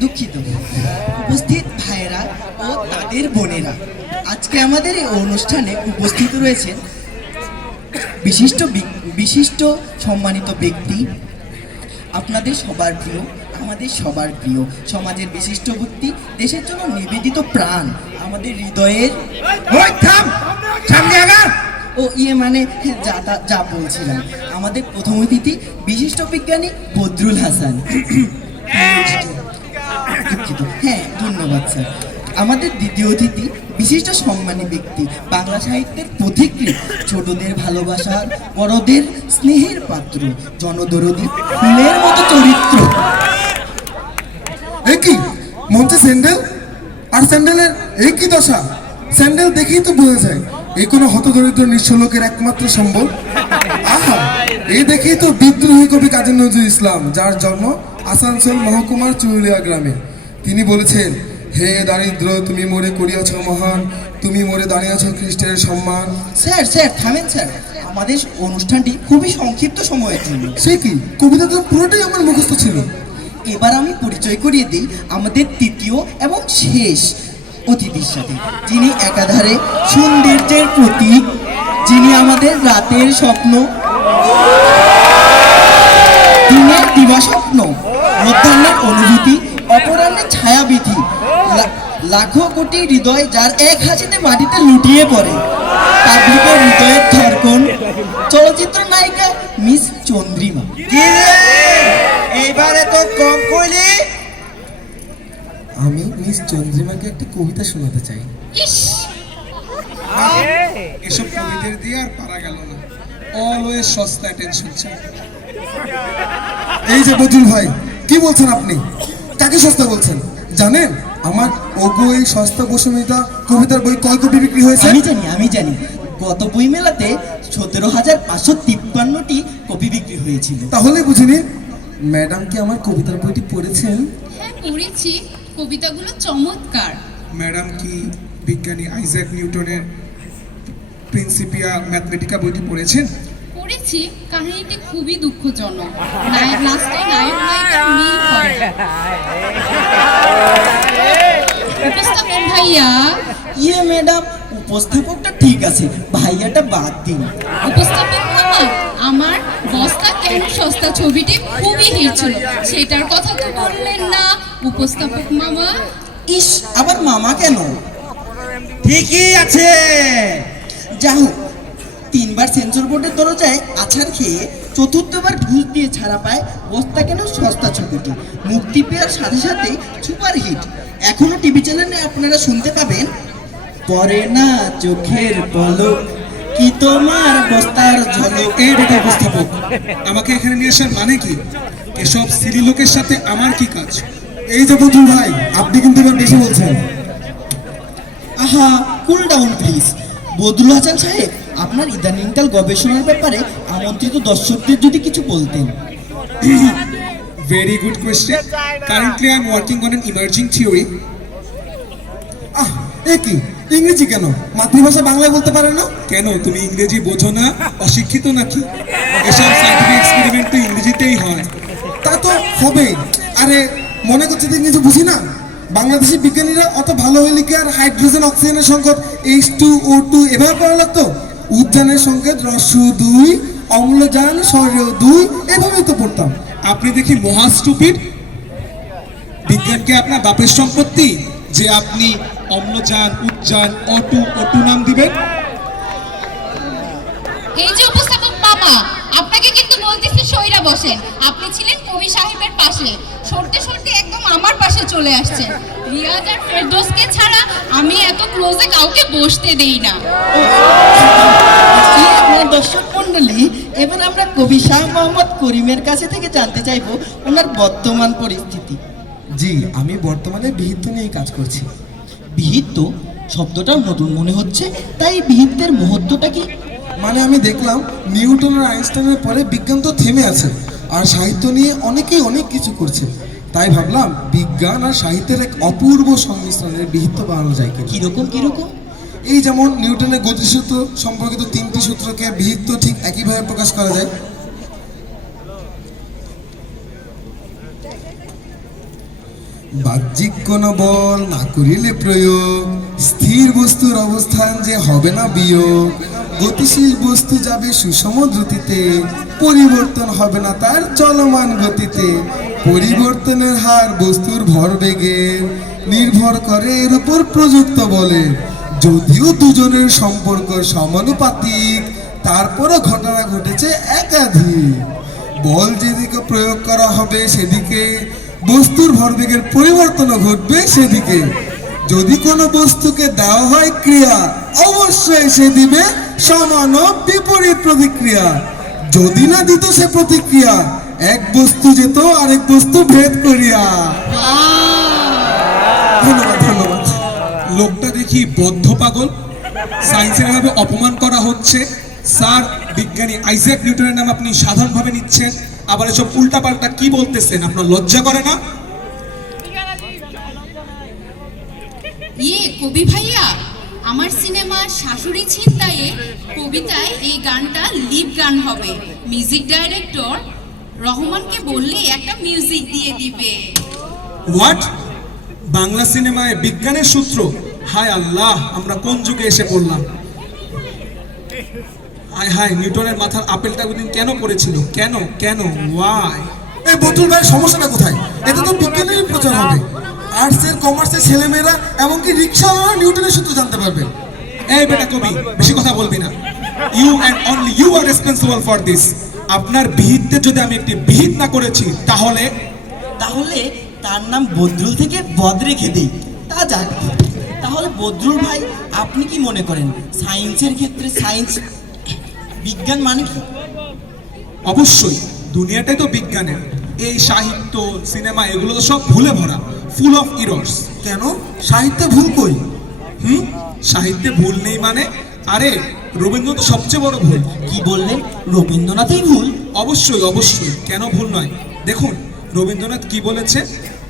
দুঃখিত উপস্থিত ভাইয়েরা ও তাদের বোনেরা, আজকে আমাদের এই অনুষ্ঠানে উপস্থিত রয়েছেন বিশিষ্ট বিশিষ্ট সম্মানিত ব্যক্তি, আপনাদের সবার প্রিয়, আমাদের সবার প্রিয়, সমাজের বিশিষ্ট ব্যক্তি, দেশের জন্য নিবেদিত প্রাণ, আমাদের হৃদয়ের সামনে আগা ও ইয়ে মানে যা যা বলছিলাম। আমাদের প্রথম অতিথি বিশিষ্ট বিজ্ঞানী বদরুল হাসান। হ্যাঁ ধন্যবাদ, স্যার। আমাদের দ্বিতীয় অতিথি বিশিষ্ট সম্মানী ব্যক্তি, বাংলা সাহিত্যের পথিকৃৎ, ছোটদের ভালোবাসার বড়দের স্নেহের পাত্র, জনদরদি, ফুলের মতো চরিত্র। এ কি? মঞ্চে স্যান্ডেল আর স্যান্ডেলের কি দশা? স্যান্ডেল দেখেই তো বোঝা যায়। এই কোনো হতদরিদ্র নিঃস্ব লোকের একমাত্র সম্বল? আহা এ দেখেই তো বিদ্রোহী কবি কাজী নজরুল ইসলাম যার জন্ম আসানসোল মহকুমার চুরুলিয়া গ্রামে। তিনি বলেছেন হে দারিদ্র তুমি মোরে করিয়াছ মহান তুমি মোরে দাঁড়িয়েছ খ্রিস্টের সম্মান। স্যার স্যার থামেন স্যার। আমাদের অনুষ্ঠানটি খুবই সংক্ষিপ্ত সময়ের জন্য সে কি? কবিতা তো পুরোটাই আমার মুখস্থ ছিল। এবার আমি পরিচয় করিয়ে দিই আমাদের তৃতীয় এবং শেষ অতিথির সাথে। যিনি একাধারে সৌন্দর্যের প্রতীক, যিনি আমাদের রাতের স্বপ্ন। দিনের দিবা স্বপ্ন, মধ্যাহ্নের অনুভূতি, অপরাহ্নের ছায়াবিধি লাখো কোটি হৃদয় যার এক হাসিতে মাটিতে লুটিয়ে পড়ে। পাবলিকের হৃদয়ের ধরকন চলচ্চিত্র নায়িকা মিস চন্দ্রিমা। এইবারে তো কম কইলি। আমি মিস চন্দ্রিমাকে একটি কবিতা শোনাতে চাই। এসব কবিদের দিয়ে আর পারা গেল না। অলওয়েজ সস্তায় টেনশন চাই। এই যে বজুল ভাই কি বলছেন আপনি? কাকে সস্তা বলছেন? জানেন? আমার ওগো এই সস্তা বসুমিতা কবিতার বই কয় কপি বিক্রি হয়েছে? আমি জানি আমি জানি। গত বই মেলাতে সতেরো হাজার পাঁচশো তিপ্পান্নটি কপি বিক্রি হয়েছিল। তাহলে বুঝিনি ম্যাডাম কি আমার কবিতার বইটি পড়েছেন? হ্যাঁ পড়েছি। কবিতাগুলো চমৎকার ম্যাডাম কি বিজ্ঞানী আইজ্যাক নিউটনের প্রিন্সিপিয়া ম্যাথমেটিকা বইটি পড়েছেন পড়েছি কাহিনীটি খুবই দুঃখজনক নায়ক লাস্টে নায়ক নায়িকার মিল হয়। ভাইয়া ইয়ে ম্যাডাম উপস্থাপকটা ঠিক আছে ভাইয়াটা বাদ দিন উপস্থাপক মামা আমার বস্তা সস্তা ছবিটি খুবই হিট ছিল, সেটার কথা তো বললেন না উপস্থাপক মামা। ইস, আবার মামা কেন? ঠিকই আছে। যা হোক, তিনবার সেন্সর বোর্ডের দরজায় আছাড় খেয়ে চতুর্থবার ঘুষ দিয়ে ছাড়া পায় বস্তা কেন সস্তা ছবিটি। মুক্তি পেয়ার সাথে সাথে সুপার হিট। এখনও টিভি চ্যানেলে আপনারা শুনতে পাবেন, পরে না চোখের পলক। কি তোমার বস্তার আমাকে এখানে নিয়ে আসার মানে কি? এসব সিলি লোকের সাথে আমার কি কাজ? এই যে বজুল ভাই, আপনি কিন্তু এবার বেশি বলছেন। আহা cool down please Badrul Hasan সাহেব, আপনার ইদানিংকাল গবেষণার ব্যাপারে আমন্ত্রিত দর্শকদের যদি কিছু বলতেন। Very good question currently I am working on an emerging theory ah, এ কি? ইংরেজি কেন? মাতৃভাষা বাংলায় বলতে পারেন না? কেন? তুমি ইংরেজি বোঝো না? অশিক্ষিত নাকি? এসব সাইন্টিফিক এক্সপেরিমেন্ট তো ইংরেজিতেই হয়। তা তো হবেই আরে, মনে করছে যে ইংরেজি বুঝি না? বাংলাদেশি বিজ্ঞানীরা অত ভালো হলে কি আর হাইড্রোজেন, অক্সিজেনের সংকট এইচ টু ও টু এভাবে পড়া লাগতো? উদ্যানের সংকেত রস্যু দুই, অম্লজান স্বর দুই, এভাবেই তো পড়তাম। আপনি দেখি মহা স্টুপিড বিজ্ঞানকে আপনার বাপের সম্পত্তি? যে আপনি অম্লজান উজ্জান অটু অটু নাম দিবেন। এই যে উপস্থাপক মামা আপনাকে কিন্তু বলতেছে সইরা বসেন। আপনি ছিলেন কবি সাহেবের পাশে। সরতে সরতে একদম আমার পাশে চলে আসছে। রিয়াজ আর ফেরদোসকে ছাড়া আমি এত ক্লোজে কাউকে বসতে দেই না। এই দর্শক মন্ডলী এবার আমরা কবি শাহ মোহাম্মদ করিমের কাছে থেকে জানতে চাইব ওনার বর্তমান পরিস্থিতি। জি আমি বর্তমানে বিহিত নিয়ে কাজ করছি। বিহিত শব্দটা নতুন মনে হচ্ছে তাই বিহিতের মুহূর্তটা কি? মানে আমি দেখলাম নিউটন আর আইনস্টাইনের পরে বিজ্ঞান তো থেমে আছে আর সাহিত্য নিয়ে অনেকেই অনেক কিছু করছে। তাই ভাবলাম বিজ্ঞান আর সাহিত্যের এক অপূর্ব সংমিশ্রণের বিহিত বানানো যায় কি কীরকম কীরকম? এই যেমন নিউটনের গতিসূত্র সম্পর্কিত তিনটি সূত্রকে বিহিত ঠিক একইভাবে প্রকাশ করা যায় বাহ্যিক কোন বল না করিলে প্রয়োগ। স্থির বস্তুর অবস্থান যে হবে না বিয়োগ। গতিশীল বস্তু যাবে সুষম দ্রুতিতে। পরিবর্তন হবে না তার চলমান গতিতে। পরিবর্তনের হার বস্তুর ভরবেগে নির্ভর করে এর উপর প্রযুক্ত বলে। যদিও দুজনের সম্পর্ক সমানুপাতিক, তারপরও ঘটনা ঘটেছে একাধিক। বল যেদিকে প্রয়োগ করা হবে সেদিকে বস্তুর ভরবেগের পরিবর্তনও ঘটবে সেদিকে। যদি কোনো বস্তুকে দেওয়া হয় ক্রিয়া, অবশ্যই সে দিবে সমান বিপরীত প্রতিক্রিয়া। যদি না দিত সে প্রতিক্রিয়া, এক বস্তু যেত, আরেক বস্তু ভেদ করিয়া। ধন্যবাদ ধন্যবাদ। লোকটা দেখি বদ্ধ পাগল। সায়েন্সের ভাবে অপমান করা হচ্ছে। স্যার, বিজ্ঞানী আইজ্যাক নিউটনের নাম আপনি সাধারণভাবে নিচ্ছেন। আবার এসব উল্টাপাল্টা কি বলতেছেন? আপনার লজ্জা করে না? ইয়ে কবি ভাইয়া আমার সিনেমা শাশুড়ি ছিনতাইয়ে কবিতায় এই গানটা লিপ গান হবে। মিউজিক ডাইরেক্টর রহমানকে বললে একটা মিউজিক দিয়ে দিবে। হোয়াট বাংলা সিনেমায় বিজ্ঞানের সূত্র? হায় আল্লাহ আমরা কোন যুগে এসে পড়লাম? হায় হায় নিউটনের মাথার আপেলটা ওদিন কেন পড়েছিল? কেন? কেন? ওয়াই এই বতুল ভাই সমস্যাটা কোথায়? এটা তো বিজ্ঞানের প্রচার হবে। আর্টসের কমার্সের ছেলেমেয়েরা এমনকি রিক্সাওয়ালা নিউটনের সূত্র জানতে পারবে। এই বেটা কবি বেশি কথা বলবি না। You and only you are responsible for this আপনার বিহিততে যদি আমি একটি বিহিত না করেছি তাহলে? তাহলে তার নাম বদরুল থেকে বদ রেখে দেই। তা যাক তাহলে বদরুল ভাই আপনি কি মনে করেন? সায়েন্সের ক্ষেত্রে সায়েন্স বিজ্ঞান মানে কি? অবশ্যই, দুনিয়াটাই তো বিজ্ঞানের। এই সাহিত্য, সিনেমা, এগুলো তো সব ভুলে ভরা ফুল অফ ইরর্স কেন? সাহিত্যে ভুল কই? হুম? সাহিত্যে ভুল নেই মানে? আরে রবীন্দ্র তো সবচেয়ে বড় ভুল। কি বললেন? রবীন্দ্রনাথই ভুল। অবশ্যই অবশ্যই, কেন ভুল নয়? দেখুন, রবীন্দ্রনাথ কি বলেছে?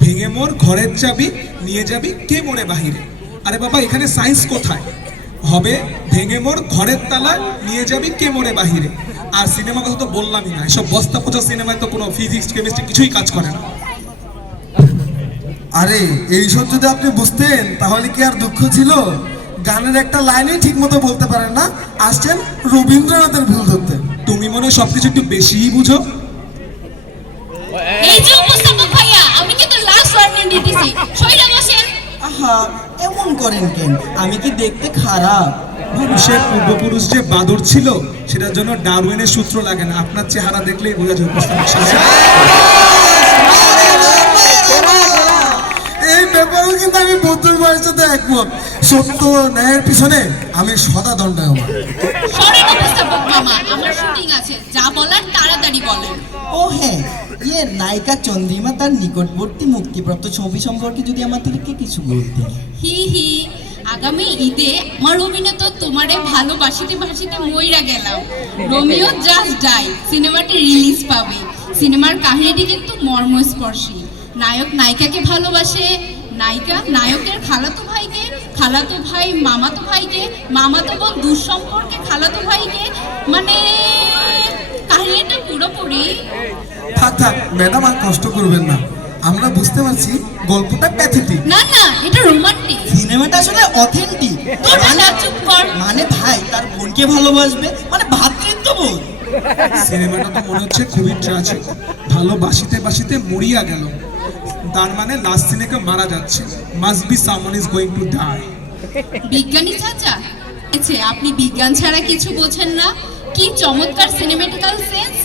ভেঙে মোর ঘরের চাবি, নিয়ে যাবি কে মোড়ে বাহিরে? আরে বাবা, এখানে সায়েন্স কোথায়? হবে ভেঙে মোর ঘরের তালা নিয়ে যাবি কে মোড়ে বাহিরে। আর সিনেমা কথা তো বললামই না এসব বস্তা পচা সিনেমায় তো কোনো ফিজিক্স কেমিস্ট্রি কিছুই কাজ করে না। আরে এইসব যদি আপনি বুঝতেন তাহলে কি আর দুঃখ ছিল? গানের একটা লাইনই ঠিক মতো বলতে পারেন না? আসছেন রবীন্দ্রনাথের ভুল ধরতে। তুমি মনে হয় সবকিছু একটু বেশিই বুঝো? এই যে উপস্থাপক ভাইয়া আমি কিন্তু লাস্ট ওয়ার্নিং দিতেছি সইরা বসেন। আহা এমন করেন কেন? আমি কি দেখতে খারাপ? মানুষের পূর্বপুরুষ যে বাদর ছিল সেটার জন্য ডারউইনের সূত্র লাগে না। আপনার চেহারা দেখলেই বোঝা যায় উপস্থাপক সাহেব। এই ব্যাপারেও কিন্তু আমি সাথে একমত। সত্য ন্যায়ের পিছনে আমি সদা দণ্ডায়মান। সরেন উপস্থাপক মামা আমার শুটিং আছে। যা বলার তাড়াতাড়ি বলেন। ও হ্যাঁ ইয়ে নায়িকা চন্দ্রিমা তার নিকটবর্তী মুক্তিপ্রাপ্ত ছবি সম্পর্কে যদি আমাদেরকে কিছু বলতেন হি হি, আগামী ঈদে আমার অভিনেতা তোমারে ভালোবাসিতে বাসিতে মইরা গেলাম। রোমিও জাস্ট ডাই সিনেমাটি রিলিজ পাবে। সিনেমার কাহিনীটি কিন্তু মর্মস্পর্শী। নায়ক নায়িকাকে ভালোবাসে। নায়িকা নায়কের খালাতো ভাইকে, খালাতো ভাই মামাতো ভাইকে, মামাতো বোন দুঃসম্পর্কে খালাতো ভাইকে মানে কাহিনীটা পুরোপুরি থাক থাক ম্যাডাম আর কষ্ট করবেন না। আমরা বুঝতে পারছি গল্পটা প্যাথেটিক না না এটা রোমান্টিক সিনেমাটা আসলে অথেন্টিক কর। মানে ভাই তার বোনকে ভালোবাসবে মানে ভাতৃত্ববোধ সিনেমাটা তো মনে হচ্ছে খুবই ট্রাজিক ভালোবাসিতে বাসিতে মরিয়া গেল। তার মানে লাস্ট সিনেকে মারা যাচ্ছে। Must be someone is going to die বিজ্ঞানী চাচা আপনি বিজ্ঞান ছাড়া কিছু বোঝেন না। কি চমৎকার সিনেমেটিক্যাল সেন্স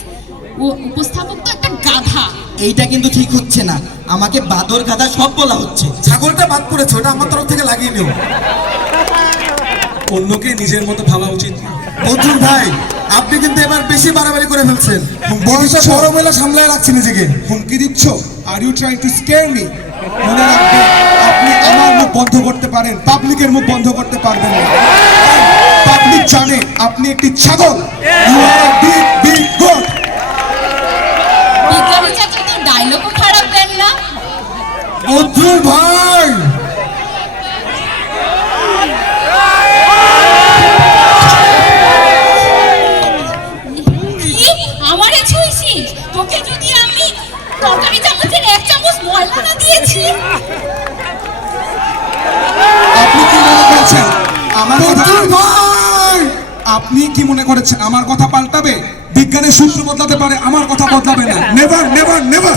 উপস্থাপক তো একটা গাধা। এইটা কিন্তু ঠিক হচ্ছে না। আমাকে বাদর গাদা সব বলা হচ্ছে। ছাগলটা বাদ পড়েছে ওটা আমার তরফ থেকে লাগিয়ে নিও। অন্যকে নিজের মতো ভাবা উচিত না। বদুল ভাই আপনি কিন্তু এবার বেশি বাড়াবাড়ি করে ফেলছেন। বয়সে বড় বলে সামলায় রাখছি নিজেকে। হুমকি দিচ্ছ? Are you trying to scare me মনে রাখবেন আপনি আমার মুখ বন্ধ করতে পারেন পাবলিকের মুখ বন্ধ করতে পারবেন না। পাবলিক জানে আপনি একটি ছাগল। You are big big goat Badul ভাই। আমারে ছুঁইছিস তোকে যদি আমি তরকারি চামচের এক চামচ ময়লা দিয়েছি? আপনি কি মনে করছেন? আমার কথা ভাই! আপনি কি মনে করেছেন? আমার কথা পাল্টাবে? বিজ্ঞানের সূত্র বদলাতে পারে আমার কথা বদলাবে না। Never never never